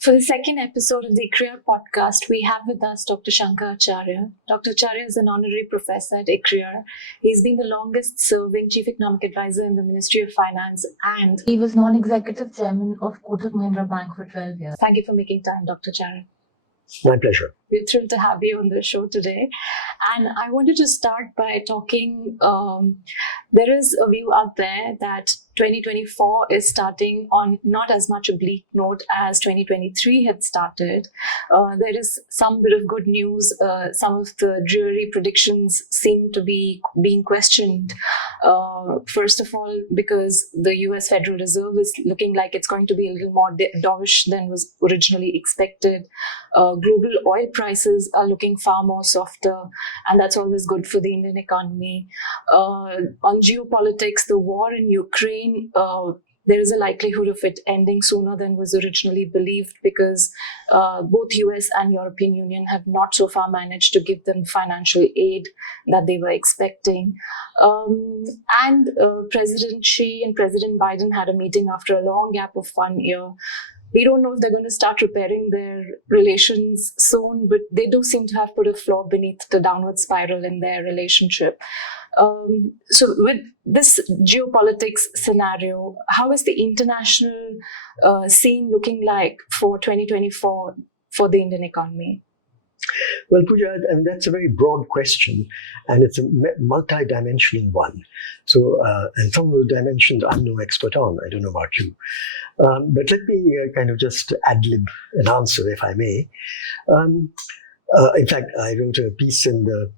For the second episode of the ICRIER Podcast, we have with us Dr. Shankar Acharya. Dr. Acharya is an honorary professor at ICRIER. He's been the longest serving chief economic advisor in the Ministry of Finance, and he was non-executive chairman of KOTAK Mahindra Bank for 12 years. Thank you for making time, Dr. Acharya. My pleasure. We're thrilled to have you on the show today. And I wanted to start by talking, there is a view out there that 2024 is starting on not as much a bleak note as 2023 had started. There is some bit of good news. Some of the dreary predictions seem to be being questioned. First of all, because the US Federal Reserve is looking like it's going to be a little more dovish than was originally expected. Global oil prices are looking far more softer, and that's always good for the Indian economy. On geopolitics, the war in Ukraine, there is a likelihood of it ending sooner than was originally believed, because both US and European Union have not so far managed to give them financial aid that they were expecting. And President Xi and President Biden had a meeting after a long gap of 1 year. We don't know if they're going to start repairing their relations soon, but they do seem to have put a flaw beneath the downward spiral in their relationship. So with this geopolitics scenario, how is the international scene looking like for 2024 for the Indian economy? Well, Puja, and that's a very broad question, and it's a multi-dimensional one. So, and some of the dimensions I'm no expert on. I don't know about you. But let me kind of just ad-lib an answer, if I may. In fact, I wrote a piece in the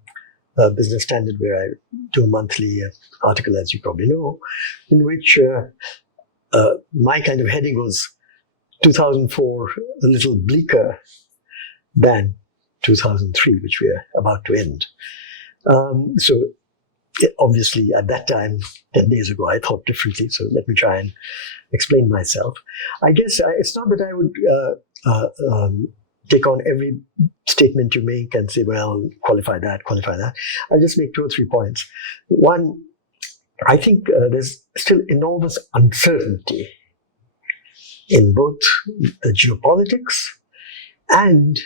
Business Standard where I do a monthly article, as you probably know, in which my kind of heading was 2004, a little bleaker than 2003, which we are about to end. So obviously at that time, 10 days ago, I thought differently. So let me try and explain myself. I guess it's not that I would take on every statement you make and say, well, qualify that. I'll just make 2 or 3 points. One, I think there's still enormous uncertainty in both the geopolitics and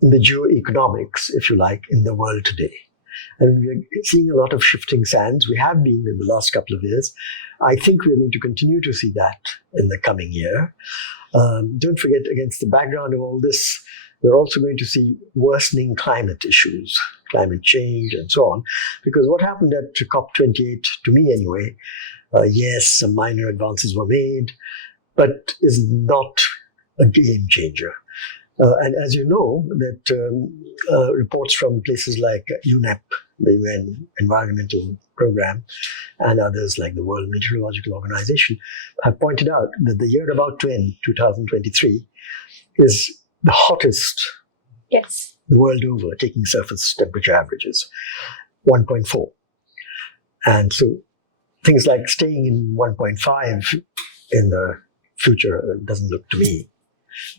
in the geoeconomics, if you like, in the world today. And we're seeing a lot of shifting sands. We have been in the last couple of years. I think we're going to continue to see that in the coming year. Don't forget, against the background of all this, we're also going to see worsening climate issues, climate change and so on. Because what happened at COP28, to me anyway, yes, some minor advances were made, but is not a game changer. And as you know, that reports from places like UNEP, the UN Environmental Program, and others like the World Meteorological Organization have pointed out that the year about to end, 2023, is the hottest the world over, taking surface temperature averages, 1.4. And so things like staying in 1.5 in the future doesn't look to me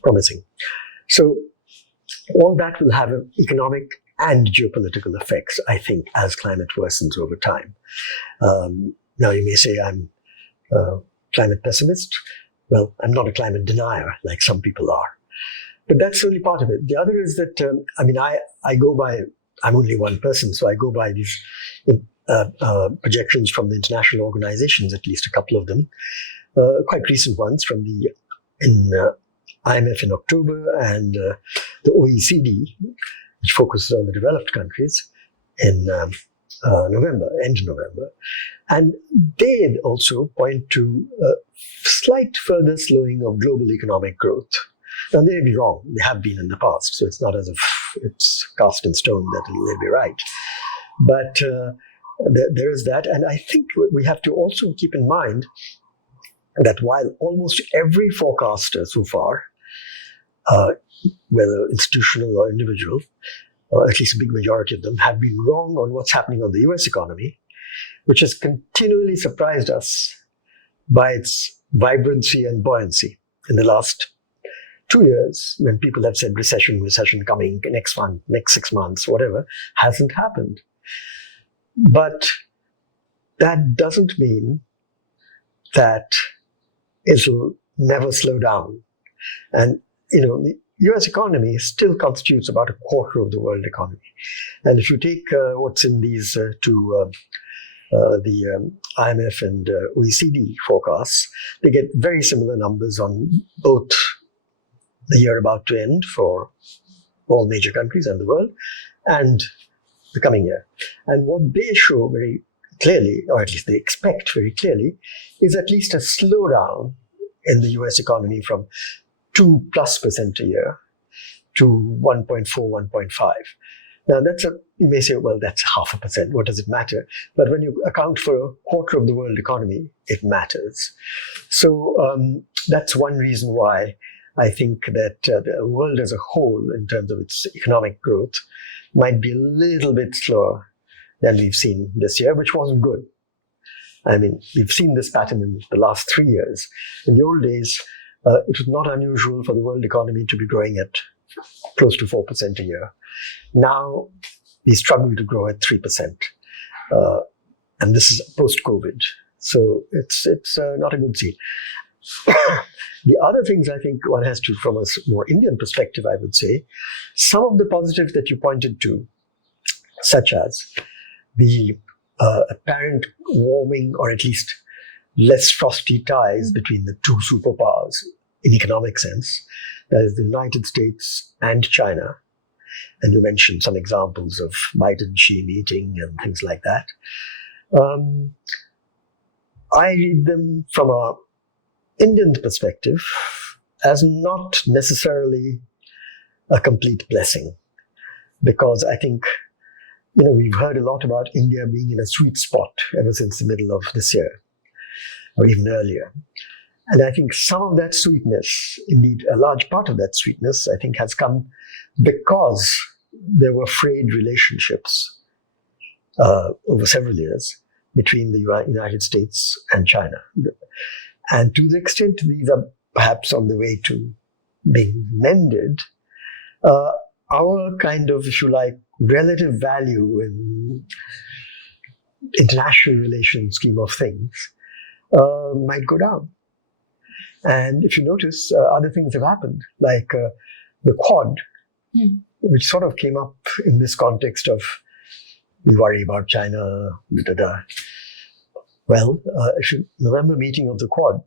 promising. So all that will have economic and geopolitical effects, I think, as climate worsens over time. Now, you may say I'm a climate pessimist. Well, I'm not a climate denier like some people are. But that's only part of it. The other is that, I go by, I'm only one person, so I go by these projections from the international organizations, at least a couple of them, quite recent ones from the IMF in October and the OECD, which focuses on the developed countries, in November, end of November. And they also point to a slight further slowing of global economic growth. Now, they may be wrong. They have been in the past, so it's not as if it's cast in stone that they'll be right. But there is that. And I think we have to also keep in mind that while almost every forecaster so far, whether institutional or individual, or at least a big majority of them, have been wrong on what's happening on the US economy, which has continually surprised us by its vibrancy and buoyancy in the last 2 years, when people have said recession coming next month, next 6 months, whatever, hasn't happened. But that doesn't mean that it'll never slow down. And the US economy still constitutes about a quarter of the world economy. And if you take what's in these two, the IMF and OECD forecasts, they get very similar numbers on both the year about to end for all major countries and the world, and the coming year. And what they show very clearly, or at least they expect very clearly, is at least a slowdown in the US economy from 2+% a year to 1.4, 1.5. Now you may say, well, that's 0.5%. What does it matter? But when you account for a quarter of the world economy, it matters. So that's one reason why I think that the world as a whole, in terms of its economic growth, might be a little bit slower than we've seen this year, which wasn't good. I mean, we've seen this pattern in the last 3 years. In the old days, it was not unusual for the world economy to be growing at close to 4% a year. Now, we struggle to grow at 3%. And this is post-COVID. So it's not a good scene. The other things I think one has to, from a more Indian perspective, I would say, some of the positives that you pointed to, such as the apparent warming, or at least less frosty ties between the two superpowers in economic sense, that is the United States and China. And you mentioned some examples of Biden-Xi meeting and things like that. I read them from a Indian perspective as not necessarily a complete blessing, because I think, we've heard a lot about India being in a sweet spot ever since the middle of this year, or even earlier. And I think some of that sweetness, indeed a large part of that sweetness, I think has come because there were frayed relationships over several years between the United States and China. And to the extent these are perhaps on the way to being mended, our kind of, if you like, relative value in international relations scheme of things might go down. And if you notice, other things have happened, like the Quad, which sort of came up in this context of we worry about China, Well, November meeting of the Quad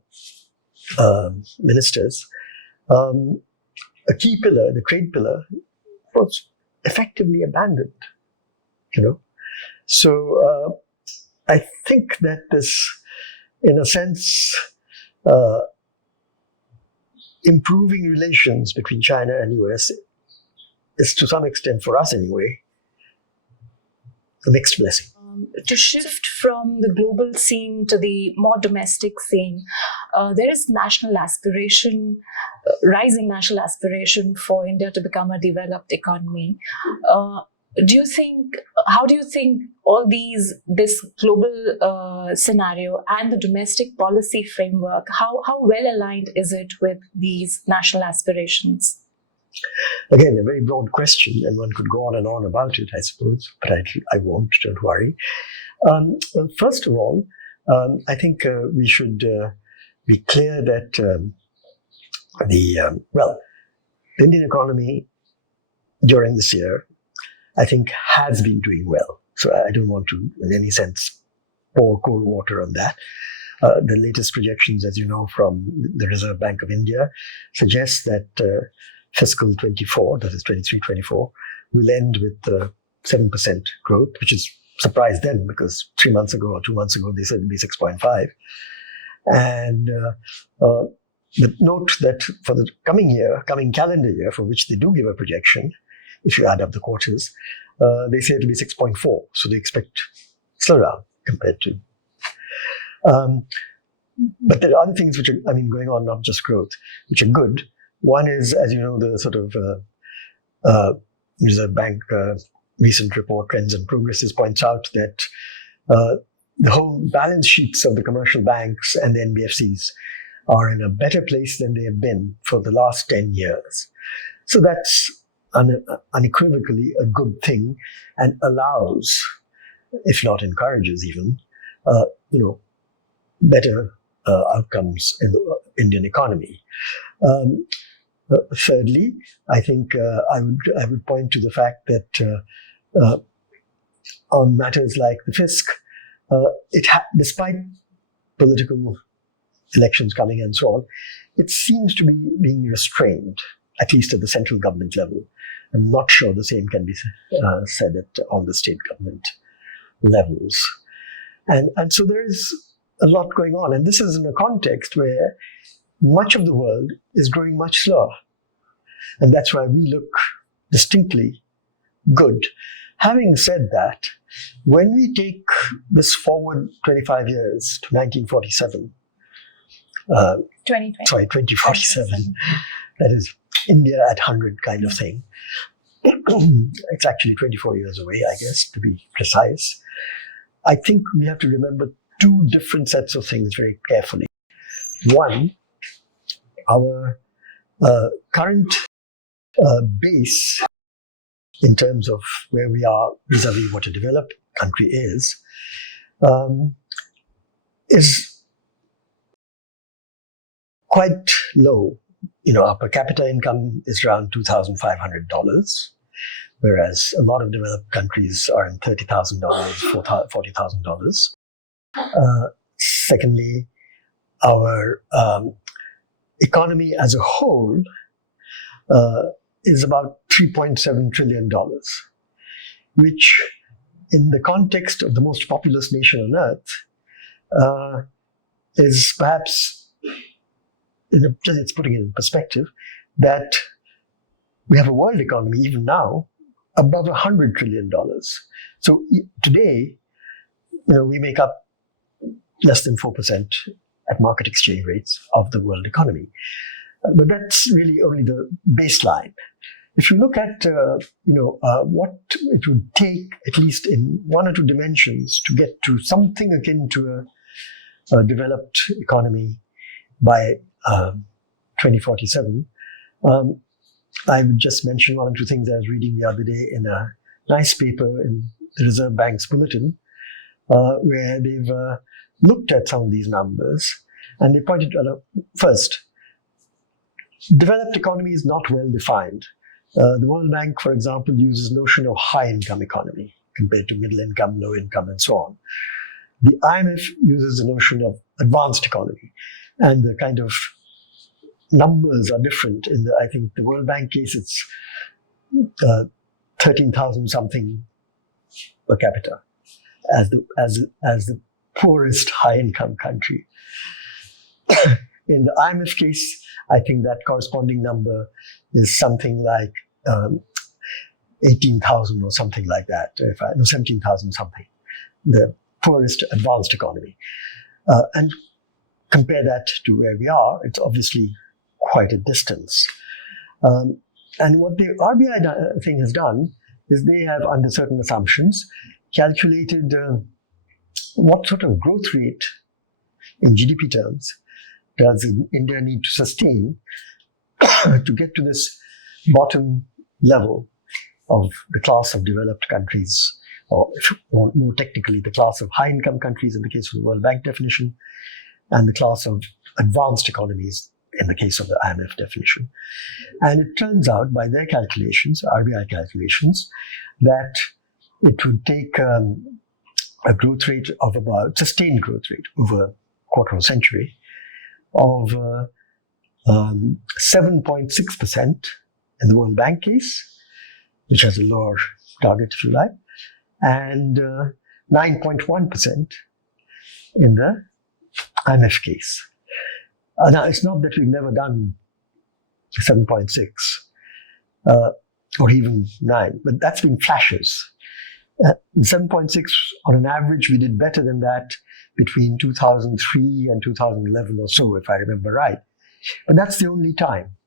ministers, a key pillar, the trade pillar, was effectively abandoned. So I think that this, in a sense, improving relations between China and US is, to some extent, for us anyway, a mixed blessing. To shift from the global scene to the more domestic scene, there is national aspiration, rising national aspiration for India to become a developed economy. How do you think all this global scenario and the domestic policy framework, how well aligned is it with these national aspirations? Again, a very broad question, and one could go on and on about it, I suppose, but I won't, don't worry. Well, first of all, I think we should be clear that the Indian economy during this year, I think, has been doing well. So I don't want to, in any sense, pour cold water on that. The latest projections, as you know, from the Reserve Bank of India suggest that fiscal 24, that is 23-24, will end with 7% growth, which is surprised them because 3 months ago or 2 months ago, they said it would be 6.5. And note that for the coming calendar year, for which they do give a projection, if you add up the quarters, they say it will be 6.4. So they expect slowdown compared to. But there are other things which are, going on, not just growth, which are good. One is, as you know, the sort of Reserve Bank recent report, Trends and Progresses, points out that the whole balance sheets of the commercial banks and the NBFCs are in a better place than they have been for the last 10 years. So that's unequivocally a good thing and allows, if not encourages even, better outcomes in the Indian economy. Thirdly, I think I would point to the fact that on matters like the fisc, despite political elections coming and so on, it seems to be being restrained, at least at the central government level. I'm not sure the same can be said at all the state government levels. And so there is a lot going on. And this is in a context where much of the world is growing much slower. And that's why we look distinctly good. Having said that, when we take this forward 25 years to 1947, 2047, that is India at 100 kind of thing. It's actually 24 years away, I guess, to be precise. I think we have to remember two different sets of things very carefully. One, our current base in terms of where we are vis-a-vis what a developed country is quite low. Our per capita income is around $2,500, whereas a lot of developed countries are in $30,000, $40,000. Secondly, our economy as a whole is about $3.7 trillion, which in the context of the most populous nation on earth is perhaps, it's putting it in perspective, that we have a world economy even now above $100 trillion. So today, we make up less than 4% at market exchange rates of the world economy. But that's really only the baseline. If you look at what it would take, at least in one or two dimensions, to get to something akin to a developed economy by 2047, I would just mention one or two things I was reading the other day in a nice paper in the Reserve Bank's bulletin, where they've looked at some of these numbers, and they pointed out, first, developed economy is not well defined. The World Bank, for example, uses notion of high-income economy compared to middle income, low income, and so on. The IMF uses the notion of advanced economy, and the kind of numbers are different. I think the World Bank case, it's 13,000 something per capita as the poorest high-income country. In the IMF case, I think that corresponding number is something like 18,000 or something like that. 17,000 something, the poorest advanced economy. And compare that to where we are, it's obviously quite a distance. And what the RBI thing has done is they have, under certain assumptions, calculated what sort of growth rate in GDP terms does India need to sustain to get to this bottom level of the class of developed countries, or more technically, the class of high-income countries in the case of the World Bank definition, and the class of advanced economies in the case of the IMF definition. And it turns out, by their calculations, RBI calculations, that it would take a growth rate of about, sustained growth rate over a quarter of a century, of 7.6% in the World Bank case, which has a lower target, if you like, and 9.1% in the IMF case. Now, it's not that we've never done 7.6 or even 9, but that's been flashes. 7.6 on an average, we did better than that between 2003 and 2011 or so, if I remember right. But that's the only time.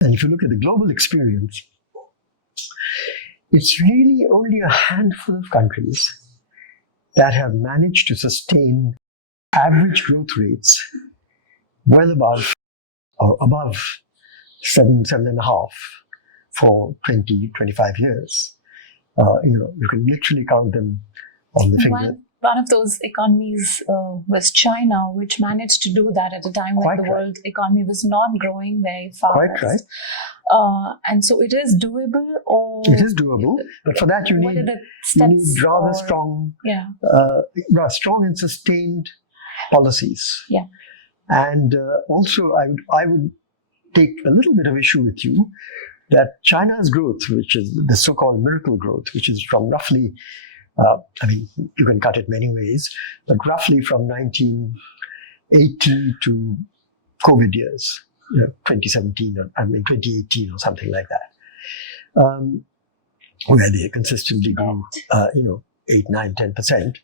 And if you look at the global experience, it's really only a handful of countries that have managed to sustain average growth rates well above or above 7.5 for 20, 25 years. You can literally count them on the finger. one of those economies was China, which managed to do that at a time when Quite the right. world economy was not growing very fast. Quite right. And so it is doable, or It is doable, but for that you what are need, the steps? rather or- strong, Yeah. strong and sustained policies. Yeah. And also, I would take a little bit of issue with you that China's growth, which is the so-called miracle growth, which is from roughly, you can cut it many ways, but roughly from 1980 to COVID years, 2017, 2018 or something like that, where they consistently grew, 8, 9, 10%.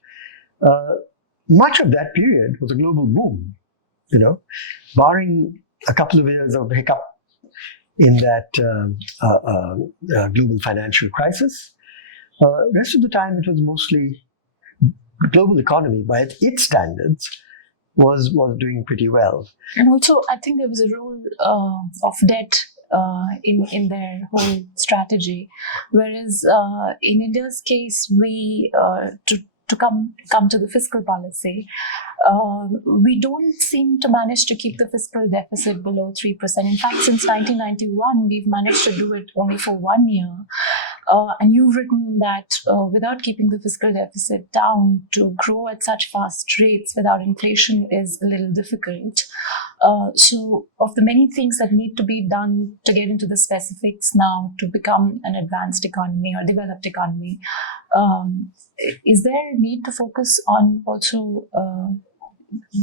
Much of that period was a global boom, barring a couple of years of hiccup in that global financial crisis. Rest of the time, it was mostly the global economy, by its standards, was doing pretty well. And also, I think there was a role of debt in their whole strategy, whereas in India's case, we to come to the fiscal policy, we don't seem to manage to keep the fiscal deficit below 3%. In fact, since 1991, we've managed to do it only for 1 year. And you've written that without keeping the fiscal deficit down, to grow at such fast rates without inflation is a little difficult. So of the many things that need to be done to get into the specifics now to become an advanced economy or developed economy, is there a need to focus on also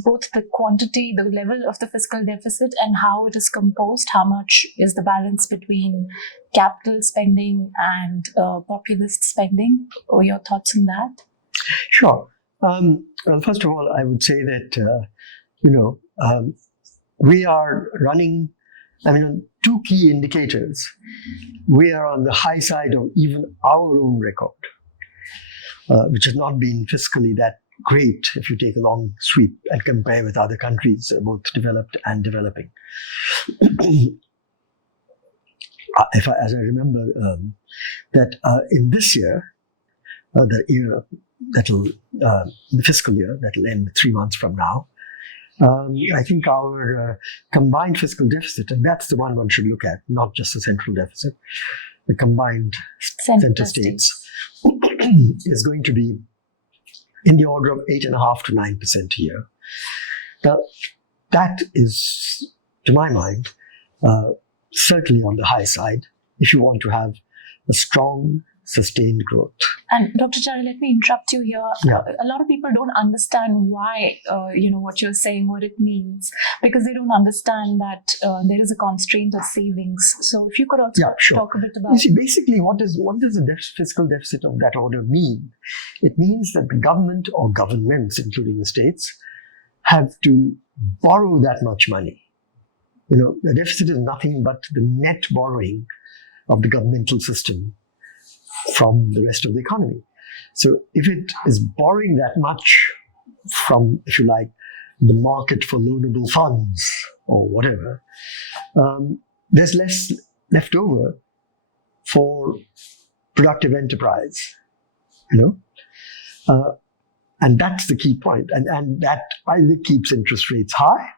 both the quantity, the level of the fiscal deficit, and how it is composed? How much is the balance between capital spending and populist spending? Or your thoughts on that? Sure. Well, first of all, I would say that, we are running, on two key indicators. We are on the high side of even our own record, which has not been fiscally that great if you take a long sweep and compare with other countries, both developed and developing. As I remember, that in this year, the fiscal year that'll end 3 months from now, I think our combined fiscal deficit, and that's the one should look at, not just the central deficit, the combined center states, is going to be in the order of 8.5% to 9% a year. Now, that is, to my mind, certainly on the high side if you want to have a strong, sustained growth. And Dr. Acharya, let me interrupt you here. Yeah. A lot of people don't understand why, what you're saying, what it means, because they don't understand that there is a constraint of savings. So if you could also talk a bit about... You see, basically, what does the fiscal deficit of that order mean? It means that the government or governments, including the states, have to borrow that much money. The deficit is nothing but the net borrowing of the governmental system from the rest of the economy. So if it is borrowing that much from, if you like, the market for loanable funds or whatever, there's less left over for productive enterprise, and that's the key point. And that either keeps interest rates high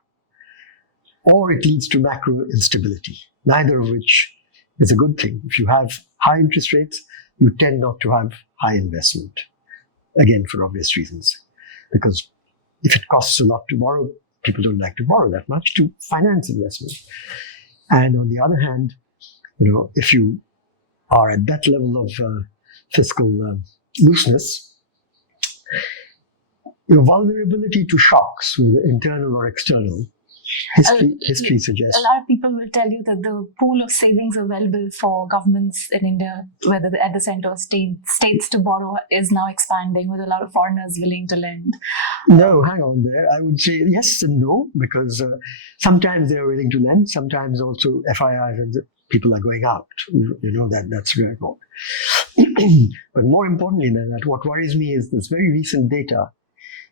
or it leads to macro instability, neither of which is a good thing. If you have high interest rates, you tend not to have high investment, again, for obvious reasons. Because if it costs a lot to borrow, people don't like to borrow that much to finance investment. And on the other hand, if you are at that level of fiscal looseness, your vulnerability to shocks, whether internal or external, history suggests. A lot of people will tell you that the pool of savings available for governments in India, whether at the center or states to borrow, is now expanding with a lot of foreigners willing to lend. No, hang on there. I would say yes and no, because sometimes they're willing to lend, sometimes also FIRs and people are going out. That's very important. But more importantly than that, what worries me is this very recent data,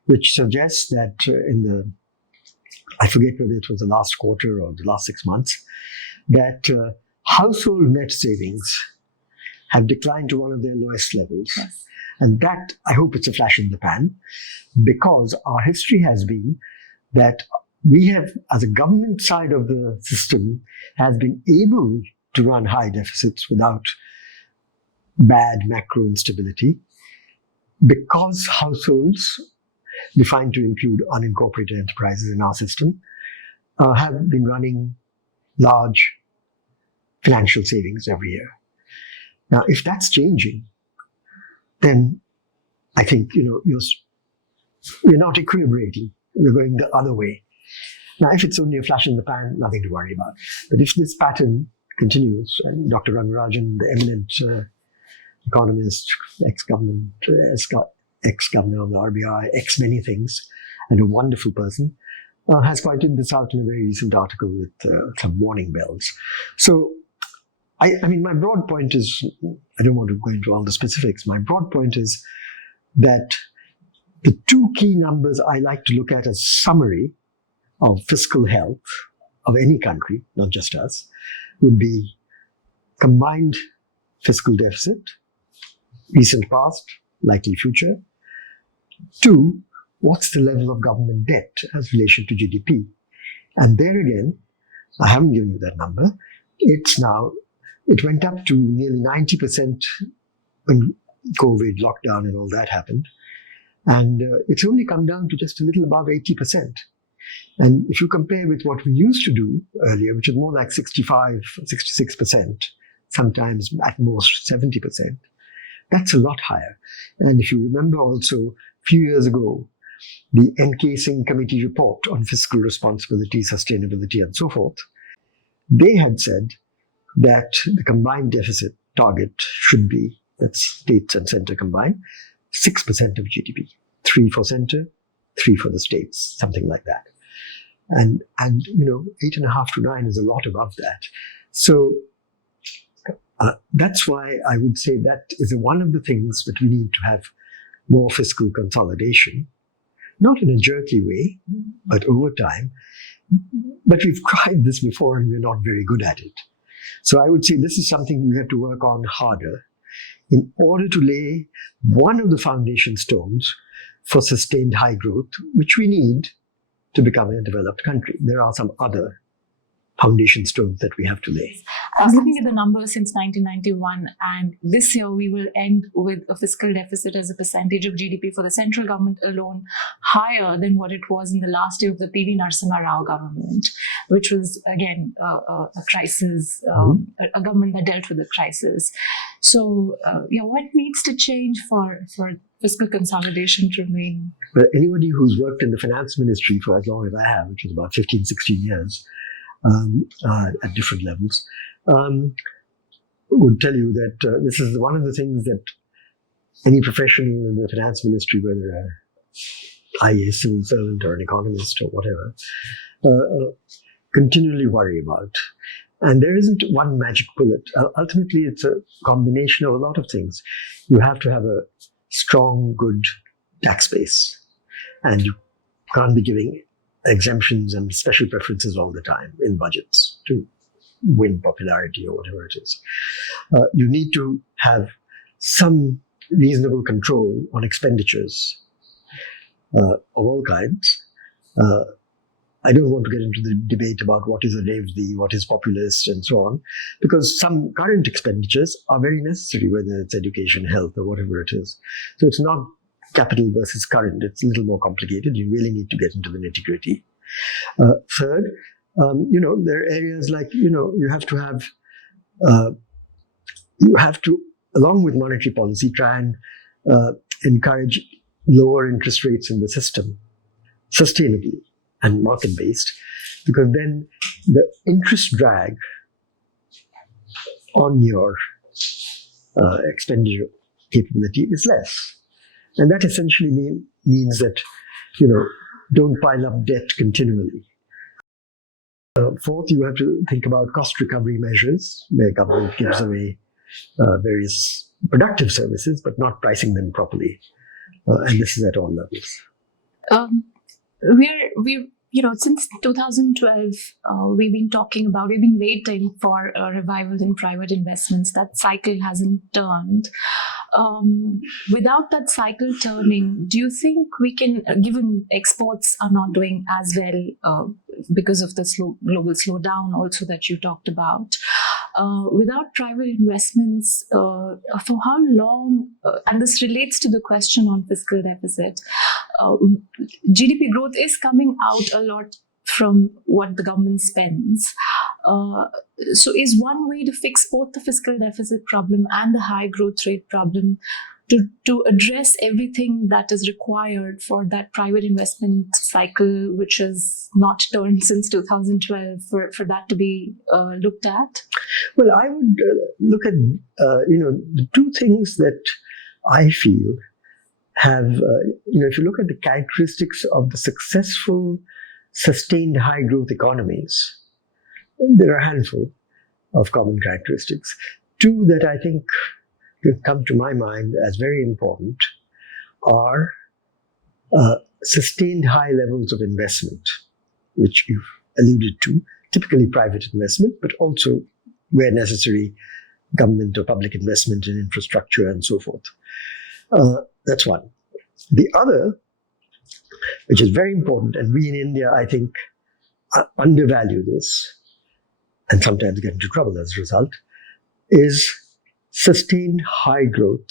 which suggests that I forget whether it was the last quarter or the last 6 months, that household net savings have declined to one of their lowest levels. Yes. And that, I hope it's a flash in the pan, because our history has been that we have, as a government side of the system, has been able to run high deficits without bad macro instability, because households, defined to include unincorporated enterprises in our system, have been running large financial savings every year. Now, if that's changing, then I think, we're not equilibrating. We're going the other way. Now, if it's only a flash in the pan, nothing to worry about. But if this pattern continues, and Dr. Rangarajan, the eminent economist, ex-governor of the RBI, ex-many things, and a wonderful person, has pointed this out in a very recent article with some warning bells. So, I mean, my broad point is, I don't want to go into all the specifics, my broad point is that the two key numbers I like to look at as summary of fiscal health of any country, not just us, would be combined fiscal deficit, recent past, likely future. 2, what's the level of government debt as relation to GDP? And there again, I haven't given you that number. It went up to nearly 90% when COVID, lockdown and all that happened. And it's only come down to just a little above 80%. And if you compare with what we used to do earlier, which is more like 65, 66%, sometimes at most 70%, that's a lot higher. And if you remember also, a few years ago, the Encasing Committee report on fiscal responsibility, sustainability, and so forth, they had said that the combined deficit target should be, that's states and center combined, 6% of GDP. 3 for center, 3 for the states, something like that. And 8.5 to 9 is a lot above that. So that's why I would say that is one of the things that we need to have more fiscal consolidation, not in a jerky way, but over time. But we've tried this before and we're not very good at it. So I would say this is something we have to work on harder in order to lay one of the foundation stones for sustained high growth, which we need to become a developed country. There are some other foundation stones that we have to lay. I was looking at the numbers since 1991, and this year we will end with a fiscal deficit as a percentage of GDP for the central government alone higher than what it was in the last year of the P.V. Narasimha Rao government, which was, again, a crisis, a government that dealt with a crisis. So, what needs to change for fiscal consolidation to remain? Well, anybody who's worked in the finance ministry for as long as I have, which is about 15, 16 years, at different levels, would tell you that this is one of the things that any professional in the finance ministry, whether an IAS civil servant or an economist or whatever, continually worry about. And there isn't one magic bullet. Ultimately, it's a combination of a lot of things. You have to have a strong, good tax base. And you can't be giving exemptions and special preferences all the time in budgets to win popularity or whatever it is. You need to have some reasonable control on expenditures of all kinds. I don't want to get into the debate about what is a NAVD, what is populist, and so on, because some current expenditures are very necessary, whether it's education, health, or whatever it is. So it's not capital versus current. It's a little more complicated. You really need to get into the nitty-gritty. Third, there are areas like, you have to, along with monetary policy, try and encourage lower interest rates in the system sustainably and market-based, because then the interest drag on your expenditure capability is less. And that essentially means that, don't pile up debt continually. Fourth, you have to think about cost recovery measures, where government gives away various productive services, but not pricing them properly. And this is at all levels. We're since 2012, we've been waiting for a revival in private investments. That cycle hasn't turned. Without that cycle turning, do you think we can, given exports are not doing as well because of the global slowdown also that you talked about, without private investments, for how long, and this relates to the question on fiscal deficit, GDP growth is coming out a lot from what the government spends. So is one way to fix both the fiscal deficit problem and the high growth rate problem to address everything that is required for that private investment cycle, which has not turned since 2012, for that to be looked at? Well, I would look at, the two things that I feel have, if you look at the characteristics of the successful, sustained high growth economies, there are a handful of common characteristics. Two that I think come to my mind as very important are sustained high levels of investment, which you've alluded to, typically private investment, but also where necessary, government or public investment in infrastructure and so forth. That's one. The other, which is very important, and we in India, I think, undervalue this and sometimes get into trouble as a result, is sustained high growth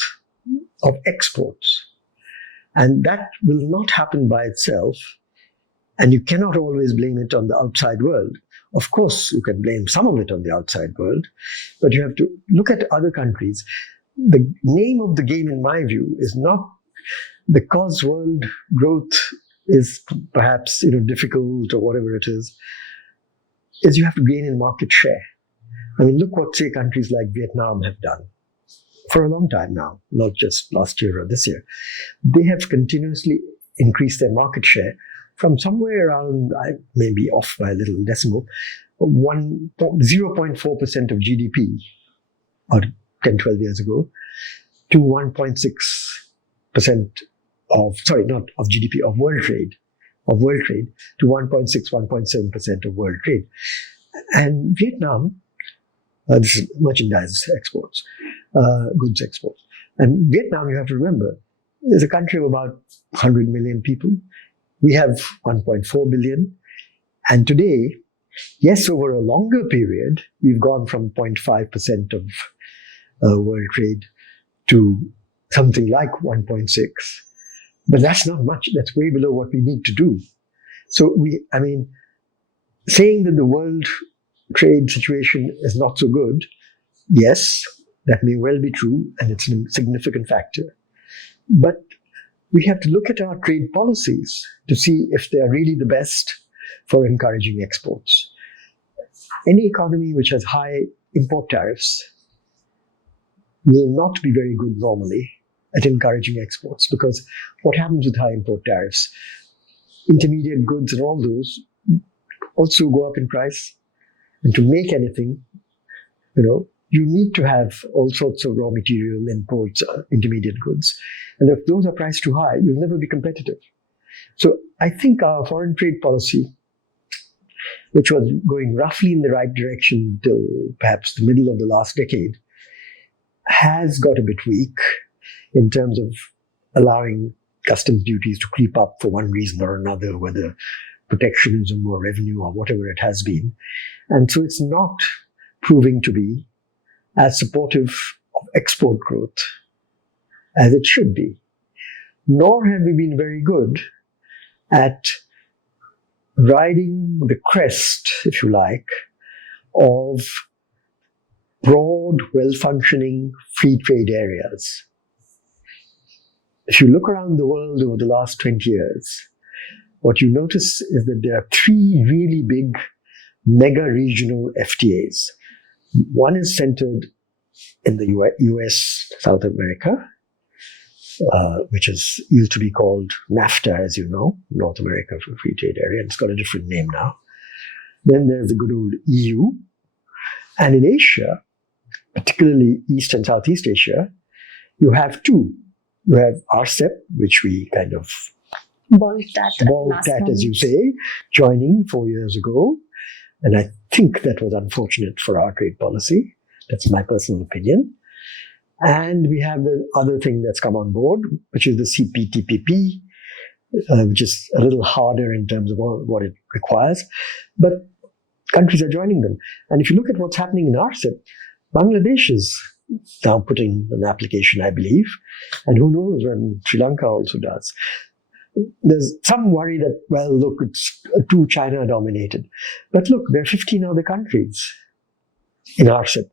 of exports. And that will not happen by itself, and you cannot always blame it on the outside world. Of course, you can blame some of it on the outside world, but you have to look at other countries. The name of the game, in my view, is not because world growth is perhaps difficult or whatever it is you have to gain in market share. I mean, look what, say, countries like Vietnam have done for a long time now, not just last year or this year. They have continuously increased their market share from somewhere around, I may be off by a little decimal, 0.4% of GDP, or 10, 12 years ago, to 1.6% of GDP, of world trade, to 1.6, 1.7% of world trade. And Vietnam, this is merchandise exports, goods exports. And Vietnam, you have to remember, is a country of about 100 million people. We have 1.4 billion. And today, yes, over a longer period, we've gone from 0.5% of world trade to something like 1.6. But that's not much. That's way below what we need to do. So saying that the world trade situation is not so good, yes, that may well be true, and it's a significant factor. But we have to look at our trade policies to see if they are really the best for encouraging exports. Any economy which has high import tariffs will not be very good normally at encouraging exports, because what happens with high import tariffs? Intermediate goods and all those also go up in price. And to make anything, you need to have all sorts of raw material, imports, intermediate goods. And if those are priced too high, you'll never be competitive. So I think our foreign trade policy, which was going roughly in the right direction till perhaps the middle of the last decade, has got a bit weak in terms of allowing customs duties to creep up for one reason or another, whether protectionism or revenue or whatever it has been. And so it's not proving to be as supportive of export growth as it should be. Nor have we been very good at riding the crest, if you like, of broad, well-functioning free trade areas. If you look around the world over the last 20 years, what you notice is that there are three really big mega regional FTAs. One is centered in the US, South America, which used to be called NAFTA, as you know, North America Free Trade Area. It's got a different name now. Then there's the good old EU. And in Asia, particularly East and Southeast Asia, you have two. You have RCEP, which we kind of Balked at balked at, as you say, joining 4 years ago. And I think that was unfortunate for our trade policy. That's my personal opinion. And we have the other thing that's come on board, which is the CPTPP, which is a little harder in terms of what it requires. But countries are joining them. And if you look at what's happening in RCEP, Bangladesh is now putting an application, I believe. And who knows when Sri Lanka also does. There's some worry that, well, look, it's too China dominated. But look, there are 15 other countries in RCEP.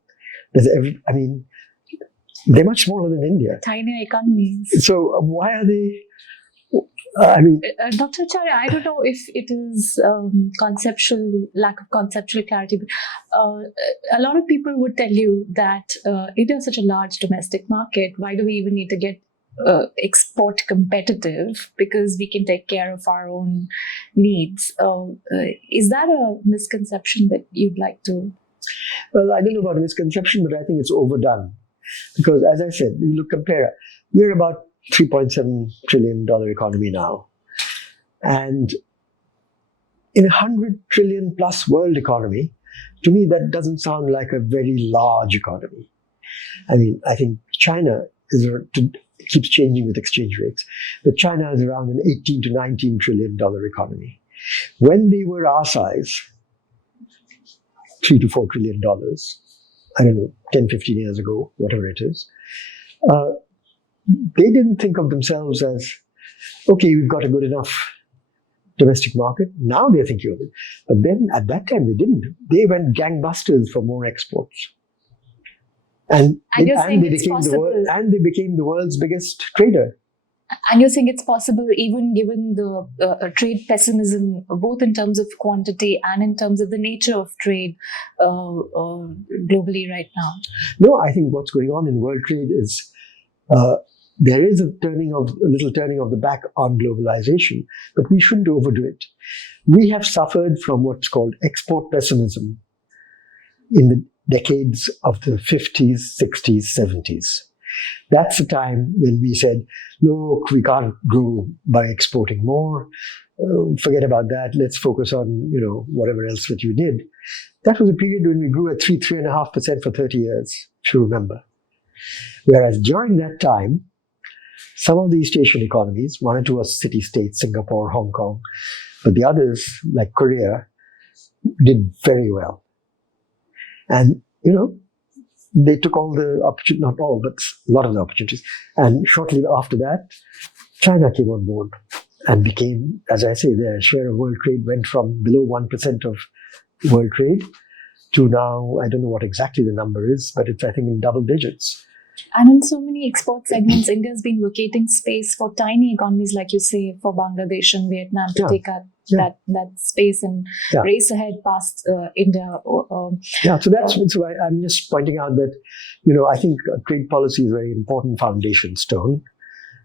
They're much smaller than India. Tiny economies. So why are they? Dr. Acharya, I don't know if it is lack of conceptual clarity, but a lot of people would tell you that India is such a large domestic market. Why do we even need to get export competitive? Because we can take care of our own needs. Is that a misconception that you'd like to? Well, I don't know about a misconception, but I think it's overdone. Because as I said, you compare, we're about $3.7 trillion economy now. And in a 100 trillion plus world economy, to me, that doesn't sound like a very large economy. I think China keeps changing with exchange rates, but China is around an 18 to $19 trillion economy. When they were our size, $3 to $4 trillion, I don't know, 10, 15 years ago, whatever it is, they didn't think of themselves as, okay, we've got a good enough domestic market. Now they're thinking of it. But then at that time, they didn't. They went gangbusters for more exports. And they became the world's biggest trader. And you're saying it's possible even given the trade pessimism, both in terms of quantity and in terms of the nature of trade globally right now? No, I think what's going on in world trade is there is a little turning of the back on globalization, but we shouldn't overdo it. We have suffered from what's called export pessimism in the decades of the 50s, 60s, 70s. That's the time when we said, look, we can't grow by exporting more. Forget about that. Let's focus on, whatever else that you did. That was a period when we grew at 3.5% for 30 years, if you remember. Whereas during that time, some of the East Asian economies, one or two are city-states, Singapore, Hong Kong, but the others, like Korea, did very well. And, they took all the opportunities, not all, but a lot of the opportunities. And shortly after that, China came on board and became, as I say, their share of world trade went from below 1% of world trade to now, I don't know what exactly the number is, but it's, I think, in double digits. And in so many export segments, India's been vacating space for tiny economies, like you say, for Bangladesh and Vietnam to take up that space and race ahead past India. So I'm just pointing out that, I think trade policy is a very important foundation stone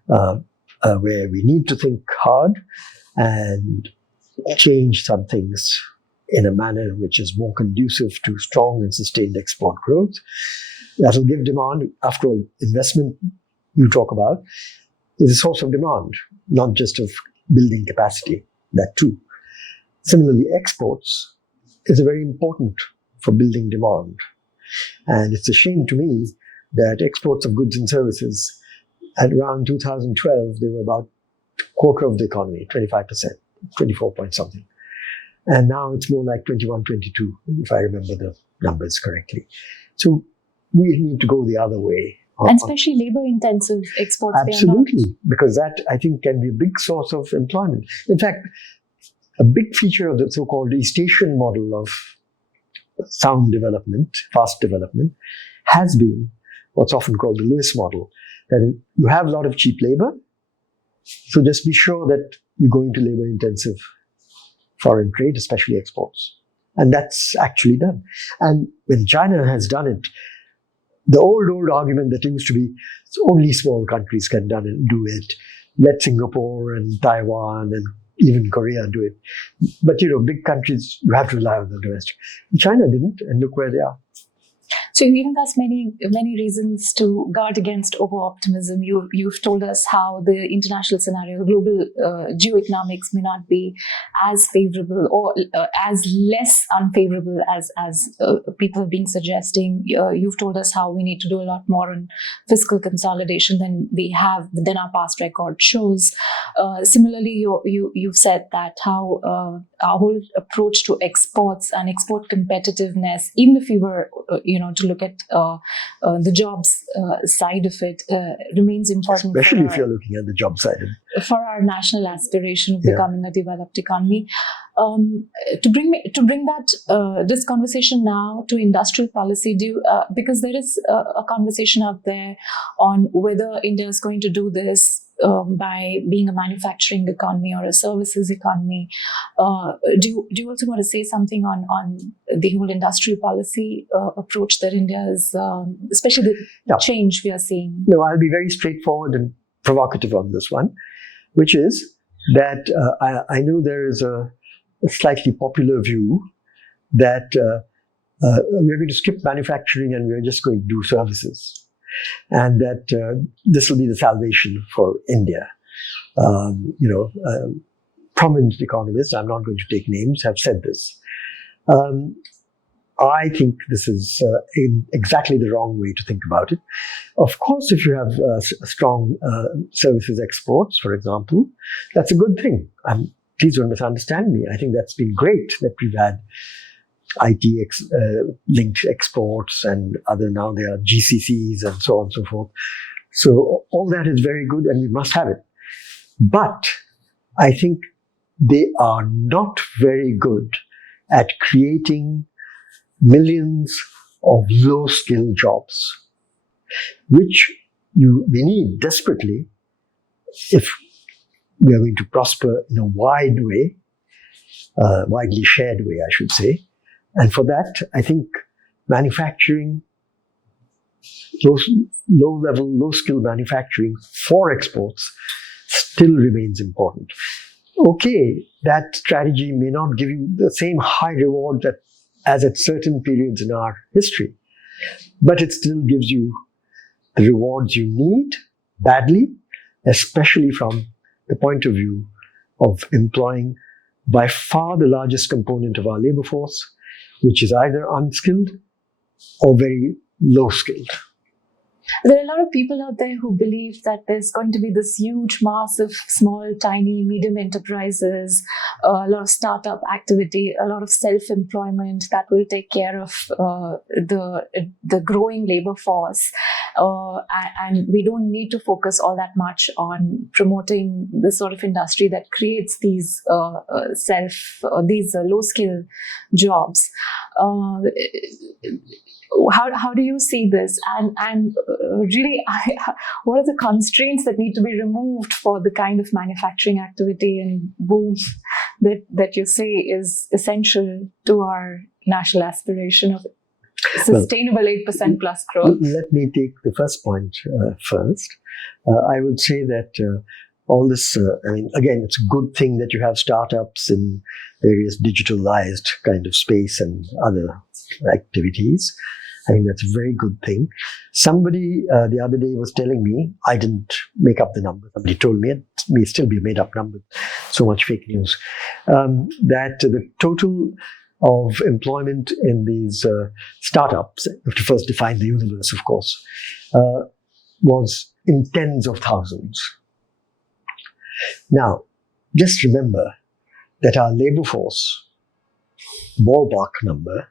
where we need to think hard and change some things in a manner which is more conducive to strong and sustained export growth. That will give demand. After all, investment you talk about is a source of demand, not just of building capacity, that too. Similarly, exports is very important for building demand. And it's a shame to me that exports of goods and services at around 2012, they were about a quarter of the economy, 25%, 24 point something. And now it's more like 21, 22, if I remember the numbers correctly. So we need to go the other way. And especially labor-intensive exports. Absolutely, because that, I think, can be a big source of employment. In fact, a big feature of the so-called East Asian model of sound development, fast development, has been what's often called the Lewis model, that you have a lot of cheap labor, so just be sure that you're going to labor-intensive foreign trade, especially exports. And that's actually done. And when China has done it, the old argument that used to be only small countries can do it. Let Singapore and Taiwan and even Korea do it. But, big countries, you have to rely on the domestic. China didn't, and look where they are. So you've given us many reasons to guard against over-optimism. You've told us how the international scenario, global geoeconomics may not be as favorable or as less unfavorable as people have been suggesting. You've told us how we need to do a lot more on fiscal consolidation than our past record shows. Similarly, you've said that how our whole approach to exports and export competitiveness, even if we were, to look at the jobs side of it, remains important. Especially if you're looking at the job side of it. For our national aspiration of becoming a developed economy. To bring that this conversation now to industrial policy, because there is a conversation out there on whether India is going to do this by being a manufacturing economy or a services economy. Do you also want to say something on the whole industrial policy approach that India is, especially the change we are seeing? No, I'll be very straightforward and provocative on this one, which is that I know there is a slightly popular view that we're going to skip manufacturing and we're just going to do services. And that this will be the salvation for India. Prominent economists, I'm not going to take names, have said this. I think this is exactly the wrong way to think about it. Of course, if you have strong services exports, for example, that's a good thing. Please don't misunderstand me. I think that's been great that we've had IT linked exports and now there are GCCs and so on and so forth. So all that is very good and we must have it. But I think they are not very good at creating millions of low-skill jobs, which we need desperately if we are going to prosper in a widely shared way, I should say. And for that, I think manufacturing, low-skill manufacturing for exports still remains important. Okay, that strategy may not give you the same high reward as at certain periods in our history, but it still gives you the rewards you need badly, especially from the point of view of employing by far the largest component of our labor force, which is either unskilled or very low skilled. There are a lot of people out there who believe that there's going to be this huge mass of small, tiny, medium enterprises, a lot of startup activity, a lot of self-employment that will take care of the growing labor force. And we don't need to focus all that much on promoting the sort of industry that creates these low-skill jobs. How do you see this? And really, what are the constraints that need to be removed for the kind of manufacturing activity and boom that you say is essential to our national aspiration of sustainable 8% plus growth? Let me take the first point first. I would say that all this, again, it's a good thing that you have startups in various digitalized kind of space and other activities. I think that's a very good thing. Somebody the other day was telling me, I didn't make up the number, somebody told me, it may still be a made up number, so much fake news, that the total of employment in these startups, you have to first define the universe, of course, was in tens of thousands. Now, just remember that our labor force, ballpark number,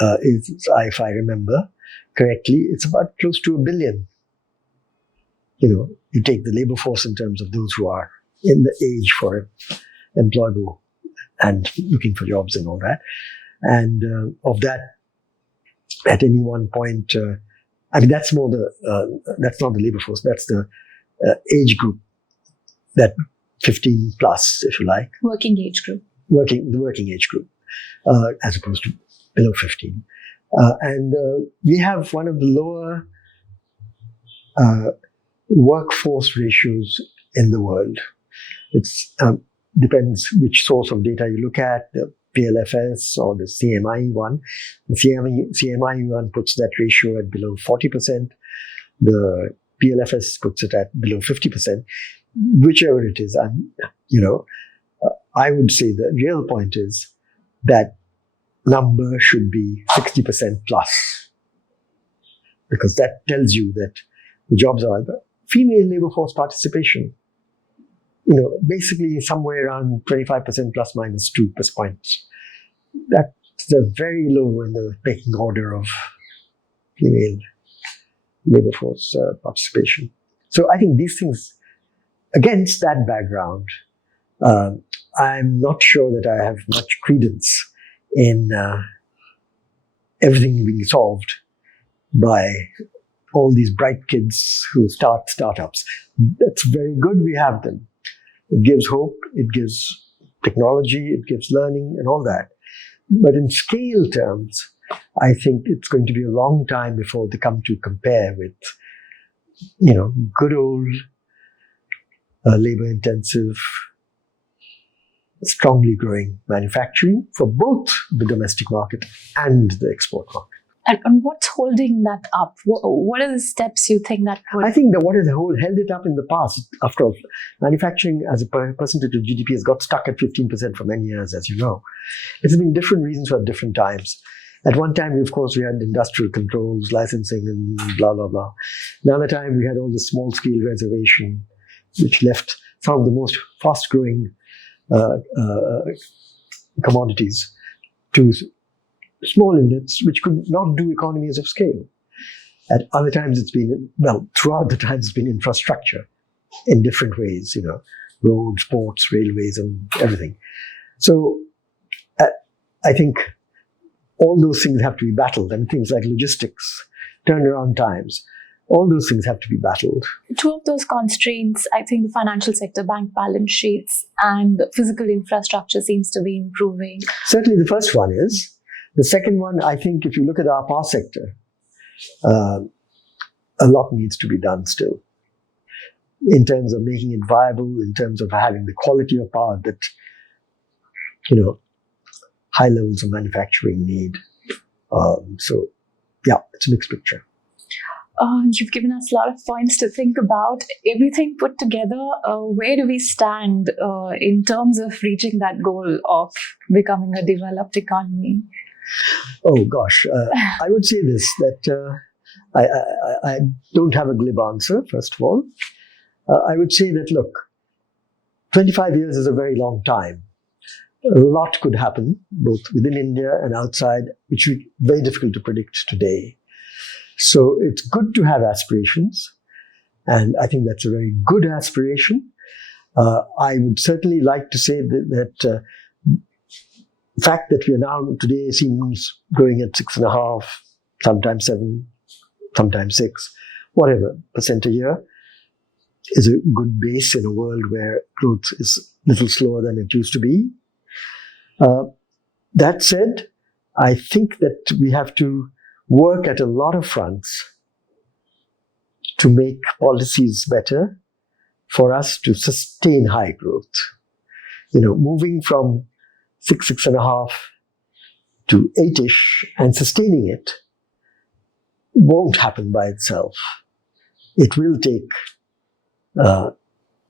if I remember correctly, it's about close to 1 billion. You take the labor force in terms of those who are in the age for employable and looking for jobs and all that. And of that, at any one point, that's more that's not the labor force, that's the age group, that 15 plus, if you like. Working age group. The working age group, as opposed to below 15. And we have one of the lower workforce ratios in the world. It depends which source of data you look at. The PLFS or the CMI one. The CMI one puts that ratio at below 40%. The PLFS puts it at below 50%. Whichever it is, I would say the real point is that number should be 60% plus, because that tells you that the jobs are the female labor force participation, basically somewhere around 25% plus minus 2 points. That's very low in the pecking order of female labor force participation. So I think these things, against that background, I'm not sure that I have much credence in everything being solved by all these bright kids who start startups. That's very good we have them. It gives hope, it gives technology, it gives learning and all that. But in scale terms, I think it's going to be a long time before they come to compare with, good old labor-intensive, strongly growing manufacturing for both the domestic market and the export market. And what's holding that up? What are the steps you think that would... I think that what has held it up in the past, after all, manufacturing as a percentage of GDP has got stuck at 15% for many years, as you know. It's been different reasons for different times. At one time, of course, we had industrial controls, licensing, and blah, blah, blah. Another time, we had all the small-scale reservation, which left some of the most fast-growing commodities to small units which could not do economies of scale. At other times throughout the times it's been infrastructure in different ways, roads, ports, railways, and everything. So I think all those things have to be battled, and things like logistics, turnaround times, all those things have to be battled. Two of those constraints, I think the financial sector, bank balance sheets, and physical infrastructure seems to be improving. Certainly the first one is. The second one, I think if you look at our power sector, a lot needs to be done still in terms of making it viable, in terms of having the quality of power that, high levels of manufacturing need. It's a mixed picture. You've given us a lot of points to think about. Everything put together, where do we stand in terms of reaching that goal of becoming a developed economy? Oh gosh, I would say this, that I don't have a glib answer, first of all. I would say that, look, 25 years is a very long time. A lot could happen, both within India and outside, which is very difficult to predict today. So it's good to have aspirations, and I think that's a very good aspiration. I would certainly like to say that the fact that we are now today seems growing at 6.5%, sometimes 7%, sometimes 6%, whatever, percent a year, is a good base in a world where growth is a little slower than it used to be. That said, I think that we have to work at a lot of fronts to make policies better for us to sustain high growth. Moving from 6.5 to 8-ish and sustaining it won't happen by itself. It will take...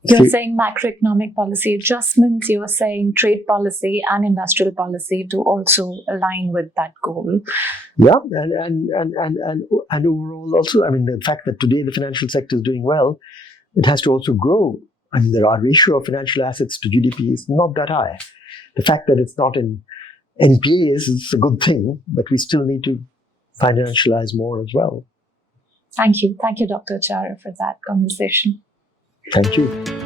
You're saying macroeconomic policy adjustments, you're saying trade policy and industrial policy to also align with that goal. Yeah, and overall also, the fact that today the financial sector is doing well, it has to also grow. Our ratio of financial assets to GDP is not that high. The fact that it's not in NPAs is a good thing, but we still need to financialize more as well. Thank you. Thank you, Dr. Acharya, for that conversation. Thank you.